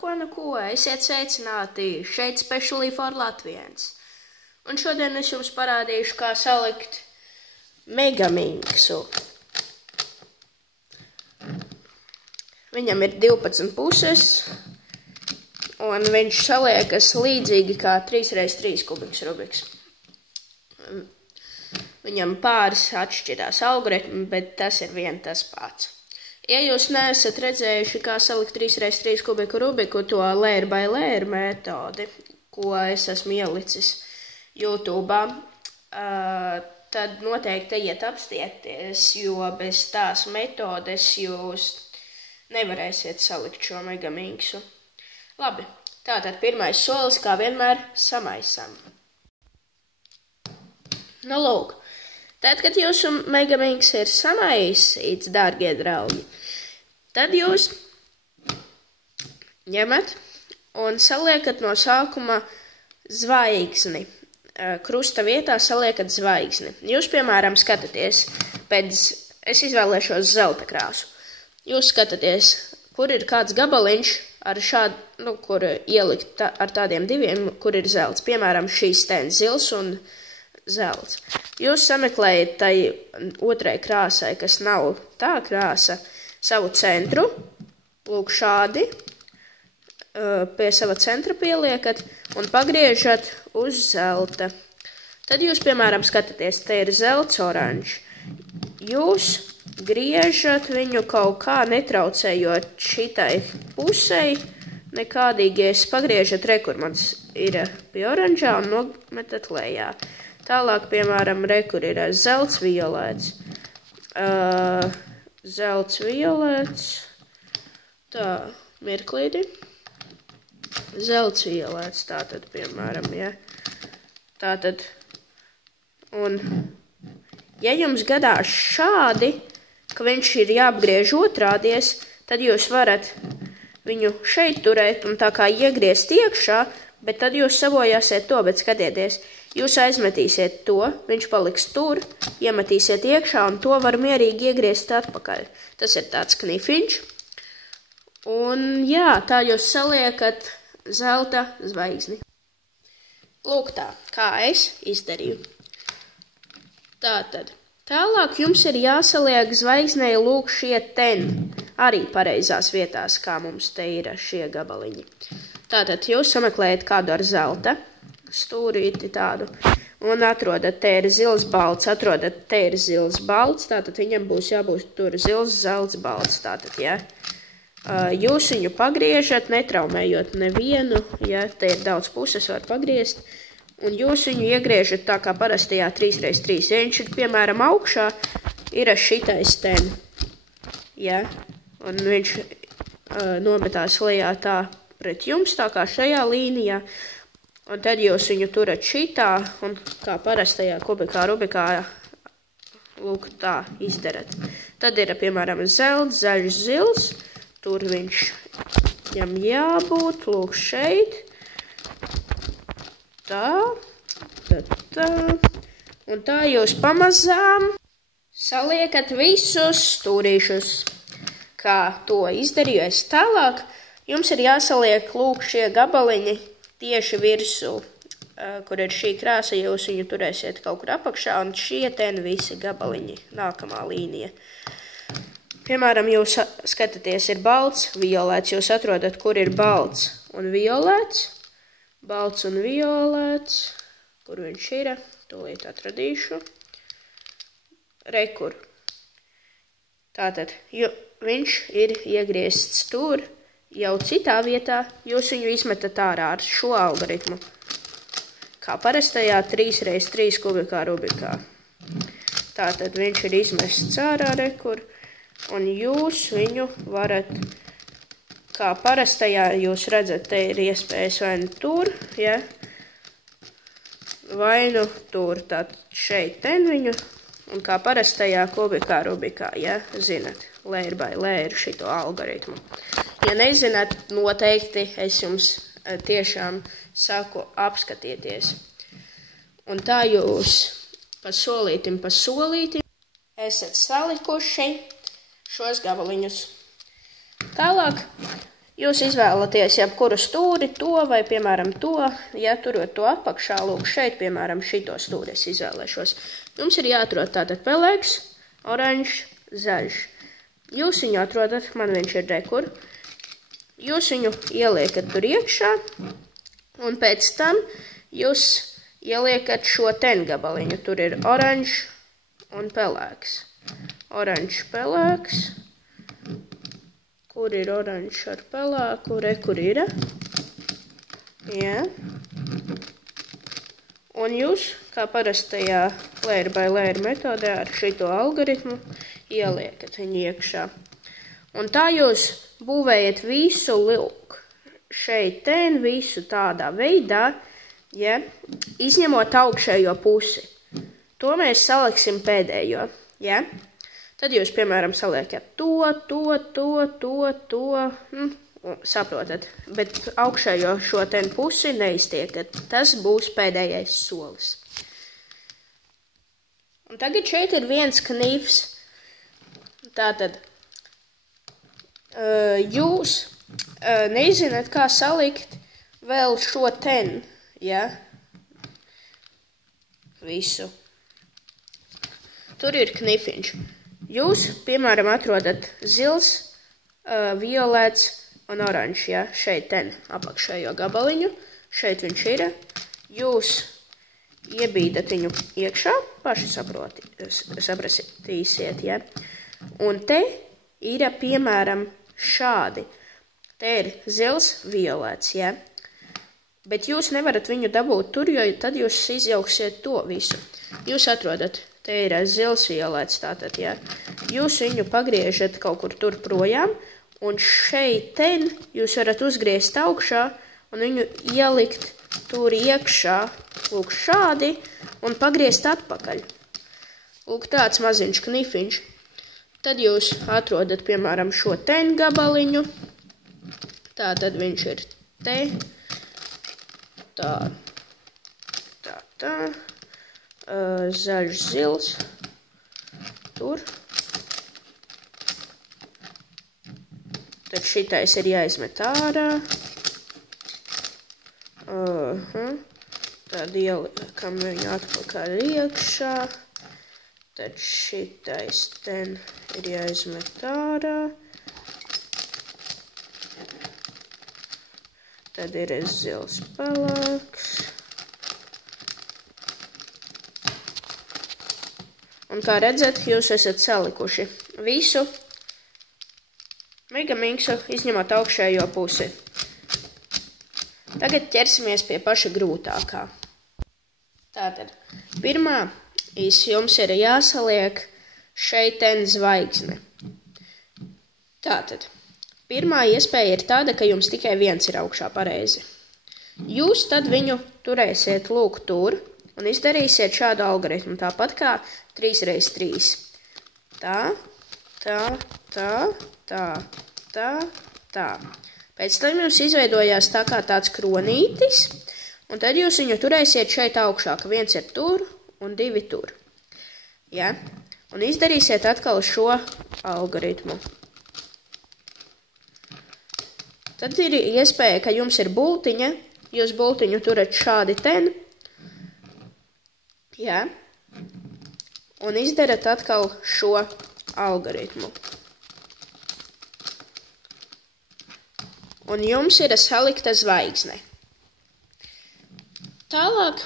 ko, esiet sveicināti, šeit Specially for Latvians. Un šodien es jums parādīšu, kā salikt Megaminksu. Viņam ir 12 puses, un viņš saliekas līdzīgi kā 3x3 kubiks Rubiks. Viņam pāris atšķirās algoritmi, bet tas ir vien tas pats. Ja jūs neesat redzējuši, kā salikt 3x3 kubiku Rubiku, to layer by layer metodi, ko es esmu ielicis YouTube'ā, tad noteikti ejiet apstiepties, jo bez tās metodes jūs nevarēsiet salikt šo Megaminksu. Labi, tātad pirmais solis, kā vienmēr, samaisam. Nu, lūk, tad, kad jūsu Megaminks ir samaisīts, dārgie draugi, tad jūs ņemat un saliekat no sākuma zvaigzni. Krusta vietā saliekat zvaigzni. Jūs, piemēram, skatāties es izvēlēšos zelta krāsu. Jūs skatāties, kur ir kāds gabaliņš ar šādu, kur ielikt ar tādiem diviem, kur ir zelts. Piemēram, šīs ten zils un zelts. Jūs sameklējat tai otrai krāsai, kas nav tā krāsa, savu centru, lūk šādi, pie sava centra pieliekat un pagriežat uz zelta. Tad jūs, piemēram, skatāties, te ir zelts oranžs. Jūs griežat viņu kaut kā netraucējot šitai pusei, nekādīgi es pagriežat rekur, mans ir pie oranžā un nometat lejā. Tālāk, piemēram, rekur ir zelts violēts. Zelts violēts. Tā, mirklīdi. Zelts violēts, tātad, piemēram, ja. Tātad, un, ja jums gadās šādi, ka viņš ir jāapgriež otrādies, tad jūs varat viņu šeit turēt un tā kā iegriezt iekšā, bet tad jūs sabojāsiet to, bet skatieties, jūs aizmetīsiet to, viņš paliks tur, iemetīsiet iekšā un to var mierīgi iegriezt atpakaļ. Tas ir tāds knifiņš. Un jā, tā jūs saliekat zelta zvaigzni. Lūk tā, kā es izdarīju. Tātad, tālāk jums ir jāsaliek zvaigznei lūk šie ten, arī pareizās vietās, kā mums te ir šie gabaliņi. Tātad, jūs sameklējat kādu ar zelta stūrīti tādu, un atrodat, te ir zils balts, atrodat, te ir zils balts, tātad viņam būs jābūt tur zils, zelts, balts, tātad, ja. Jūs viņu pagriežat, netraumējot nevienu, ja, te ir daudz puses, var pagriezt, un jūs viņu iegriežat tā kā parastajā 3x3, ja viņš ir, piemēram, augšā, ir šitais ten, ja, un viņš nometās lejā tā pret jums, tā kā šajā līnijā, un tad jūs viņu turat šitā, un kā parastajā kubikā Rubikā, lūk, tā izdarat. Tad ir, piemēram, zelts, zaļš, zils, tur viņš viņam jābūt, lūk, šeit, tā, un tā jūs pamazām saliekat visus stūrīšus, kā to izdarīju es tālāk. Jums ir jāsaliek, lūk, šie gabaliņi tieši virsū, kur ir šī krāsa, jūs viņu turēsiet kaut kur apakšā, un šie ten visi gabaliņi, nākamā līnija. Piemēram, jūs skatāties, ir balts, violēts, jūs atrodat, kur ir balts un violēts, kur viņš ir, tūlīt atradīšu, rekur. Tātad, viņš ir iegriezts tur, jau citā vietā, jūs viņu izmetat ārā ar šo algoritmu, kā parastajā 3x3 kubikā Rubikā. Tātad viņš ir izmests ārā rekur, un jūs viņu varat, kā parastajā jūs redzat, te ir iespējas vai nu tur, ja, vai nu tur, tātad šeit ten viņu, un kā parastajā kubikā Rubikā, ja, zinat, layer by layer šito algoritmu. Ja nezināt, noteikti es jums tiešām saku apskatieties. Un tā jūs pa solītim esat salikuši šos gabaliņus. Tālāk jūs izvēlaties jebkuru stūri, to vai, piemēram, to, ja turot to apakšā, lūk, šeit, piemēram, šito stūri es izvēlēšos. Jums ir jāatrod tātad pelēks, oranžs, zaļš. Jūs viņu atrodat, man viņš ir rekur. Jūs viņu ieliekat tur iekšā, un pēc tam jūs ieliekat šo ten gabaliņu. Tur ir oranžs un pelēks. Oranžs, pelēks. Kur ir oranžs ar pelēku? Kur ir? Jā. Un jūs, kā parastajā layer by layer metodē ar šito algoritmu, ieliekat viņu iekšā. Un tā jūs būvējat visu lūk. Šeit ten visu tādā veidā, ja, izņemot augšējo pusi. To mēs saliksim pēdējo, ja. Tad jūs, piemēram, saliekat to, saprotat, bet augšējo šo ten pusi neiztiekat. Tas būs pēdējais solis. Un tagad šeit ir viens knifs. Tātad, jūs nezināt, kā salikt vēl šo ten, ja, visu. Tur ir knifiņš. Jūs, piemēram, atrodat zils, violēts un oranžs, ja, šeit ten apakšējo gabaliņu, šeit viņš ir, jūs iebīdat viņu iekšā, paši sapratīsiet, ja, un te ir, piemēram, šādi, te ir zils, violēts, ja, bet jūs nevarat viņu dabūt tur, jo tad jūs izjauksiet to visu. Jūs atrodat, te ir zils, violēts, tātad, ja, jūs viņu pagriežat kaut kur tur projām, un šeit ten jūs varat uzgriezt augšā un viņu ielikt tur iekšā, lūk šādi, un pagriezt atpakaļ. Lūk tāds maziņš knifiņš. Tad jūs atrodat, piemēram, šo ten gabaliņu. Tā tad viņš ir te. Tā. Zaļš, zils. Tur. Tad šitais ir jāizmet ārā. Tad ieliekam viņu atpakaļ iekšā. Tad šitais ten ir jāizmet ārā. Tad ir zils, pelēks. Un kā redzat, jūs esat salikuši visu Megaminksu, izņemot augšējo pusi. Tagad ķersimies pie paša grūtākā. Tātad, pirmā jums ir jāsaliek šeit ten zvaigzne. Tātad, pirmā iespēja ir tāda, ka jums tikai viens ir augšā pareizi. Jūs tad viņu turēsiet lūk tur un izdarīsiet šādu algoritmu, tāpat kā 3x3. Tā. Pēc tam jums izveidojās tā kā tāds kronītis, un tad jūs viņu turēsiet šeit augšā, ka viens ir tur un divi tur. Ja? Un izdarīsiet atkal šo algoritmu. Tad ir iespēja, ka jums ir bultiņa, jūs bultiņu turat šādi ten, ja? Un izdarat atkal šo algoritmu. Un jums ir salikta zvaigzne. Tālāk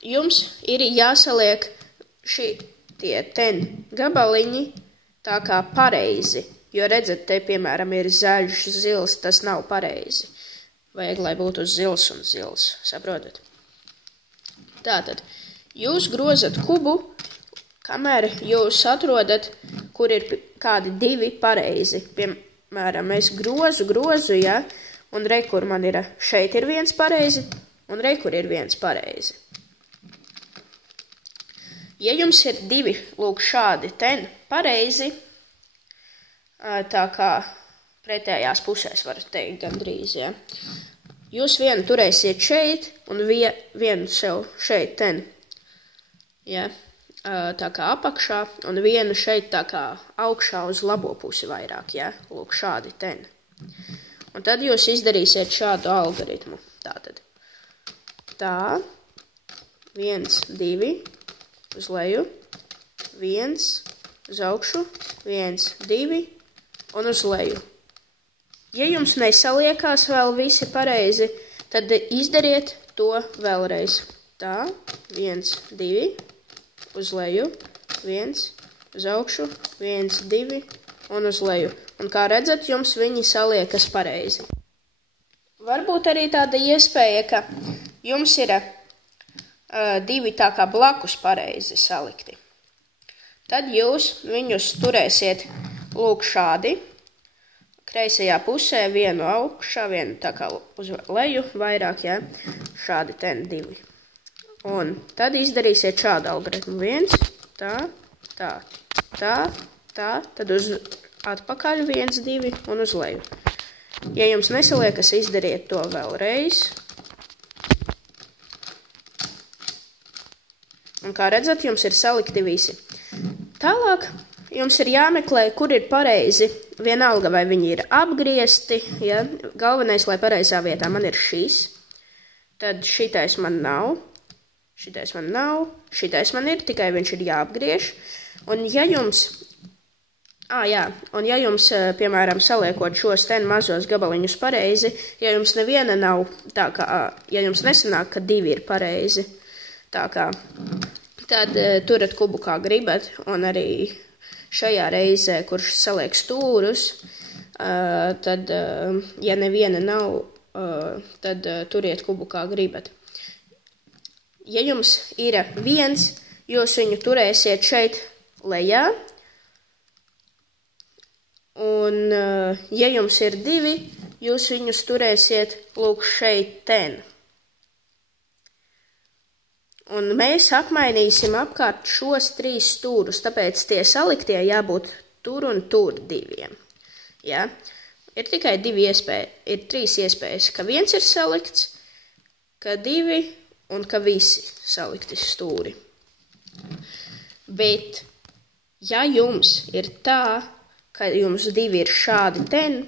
jums ir jāsaliek šitie ten gabaliņi tā kā pareizi, jo redzat, te piemēram ir zaļš, zils, tas nav pareizi. Vajag, lai būtu zils un zils, saprotat? Tātad, jūs grozat kubu, kamēr jūs atrodat, kur ir kādi divi pareizi. Piemēram, es grozu, ja, un re, kur man ir, šeit ir viens pareizi, un re, kur ir viens pareizi. Ja jums ir divi, lūk, šādi ten pareizi, tā kā pretējās pusēs var teikt gandrīz, ja, jūs vienu turēsiet šeit, un vienu sev šeit ten, ja, tā kā apakšā, un vienu šeit tā kā augšā uz labo pusi vairāk, ja, lūk, šādi ten. Un tad jūs izdarīsiet šādu algoritmu. Tātad. Tā. 1, 2. Uz leju. 1. Uz augšu. 1, 2. Un uz leju. Ja jums nesaliekās vēl visi pareizi, tad izdariet to vēlreiz. Tā. 1, 2. Uz leju. 1. Uz augšu. 1, 2. Un uz leju. Un kā redzat, jums viņi saliekas pareizi. Varbūt arī tāda iespēja, ka jums ir divi tā kā blakus pareizi salikti. Tad jūs viņus turēsiet lūk šādi. Kreisajā pusē vienu augšā, vienu tā kā uz leju, vairāk, jā. Šādi ten divi. Un tad izdarīsiet šādu algoritmu. 1, tā, tā, tā, tā, tad uz atpakaļ 1, 2 un uz leju. Ja jums nesaliekas, izdariet to vēlreiz. Un kā redzat, jums ir salikti visi. Tālāk jums ir jāmeklē, kur ir pareizi. Vienalga, vai viņi ir apgriezti. Ja? Galvenais, lai pareizā vietā man ir šis. Tad šitais man nav. Šitais man nav. Šitais man ir, tikai viņš ir jāapgriež. Un ja jums... Un ja jums, piemēram, saliekot šos ten mazos gabaliņus pareizi, ja jums neviena nav tā kā, ja jums nesanāk, ka divi ir pareizi, tā kā, tad turat kubu kā gribat, un arī šajā reizē, kurš saliek stūrus, tad, ja neviena nav, tad turiet kubu kā gribat. Ja jums ir 1, jūs viņu turēsiet šeit lejā, un, ja jums ir 2, jūs viņus turēsiet lūk šeit ten. Un mēs apmainīsim apkārt šos 3 stūrus, tāpēc tie saliktie jābūt tur un tur 2. Ja? Ir tikai 3 iespējas, ka 1 ir salikts, ka 2 un ka visi salikti stūri. Bet, ja jums ir tā, ka jums 2 ir šādi ten,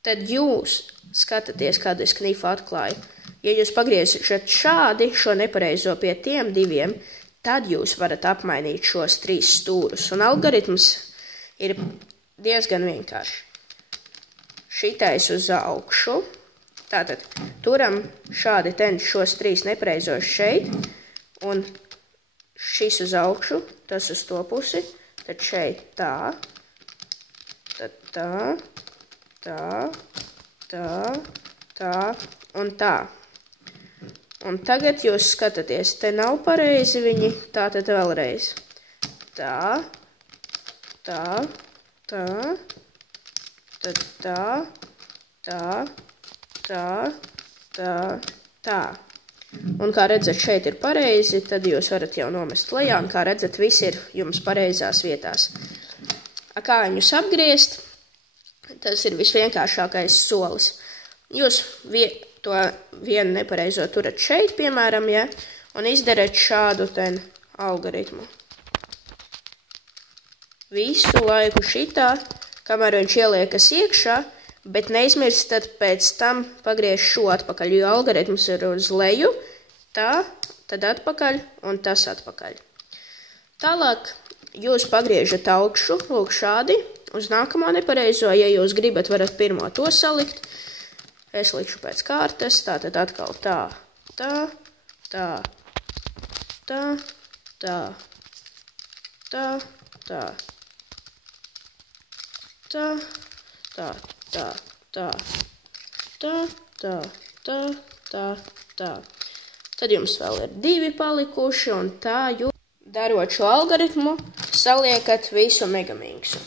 tad jūs skatāties, kādu es knifu atklāju. Ja jūs pagriežat šādi šo nepareizo pie tiem 2, tad jūs varat apmainīt šos 3 stūrus. Un algoritms ir diezgan vienkārši. Šitais uz augšu. Tātad turam šādi ten šos 3 nepareizos šeit. Un šis uz augšu, tas uz to pusi. Tad šeit tā. Tad tā, tā, tā, tā un tā. Un tagad jūs skatāties, te nav pareizi viņi, tātad vēlreiz. Tā, tā, tā, tad tā, tā, tā, tā, tā. Un kā redzat, šeit ir pareizi, tad jūs varat jau nomest lejā, un kā redzat, viss ir jums pareizās vietās. Kā viņus apgriezt, tas ir visvienkāršākais solis. Jūs to vienu nepareizo turat šeit, piemēram, ja, un izdarat šādu ten algoritmu. Visu laiku šitā, kamēr viņš ieliekas iekšā, bet neizmirstat pēc tam pagriezt šo atpakaļ, jo algoritms ir uz leju, tā, tad atpakaļ un tas atpakaļ. Tālāk jūs pagriežat augšu, lūk šādi, uz nākamo nepareizo, ja jūs gribat, varat pirmo to salikt. Es likšu pēc kārtas, tātad atkal tā, tā, tā, tā, tā, tā, tā, tā, tā, tā, tā, tā, tā, tā, tā, tā. Tad jums vēl ir 2 palikuši, un tā jūs, darot šo algoritmu, saliekat visu megamiksu.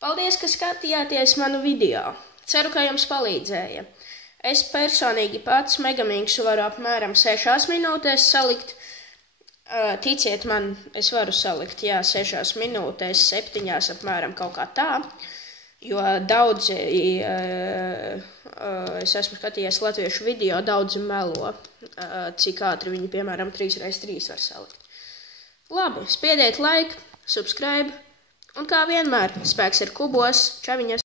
Paldies, ka skatījāties manu video. Ceru, ka jums palīdzēja. Es personīgi pats megamiksu varu apmēram 6 minūtēs salikt. Ticiet man, es varu salikt, 6 minūtēs, 7 apmēram kaut kā tā. Jo daudzi, es esmu skatījies latviešu video, daudzi melo, cik ātri viņi, piemēram, 3x3 var salikt. Labi, spiediet like, subscribe, un kā vienmēr, spēks ir kubos, čaviņas.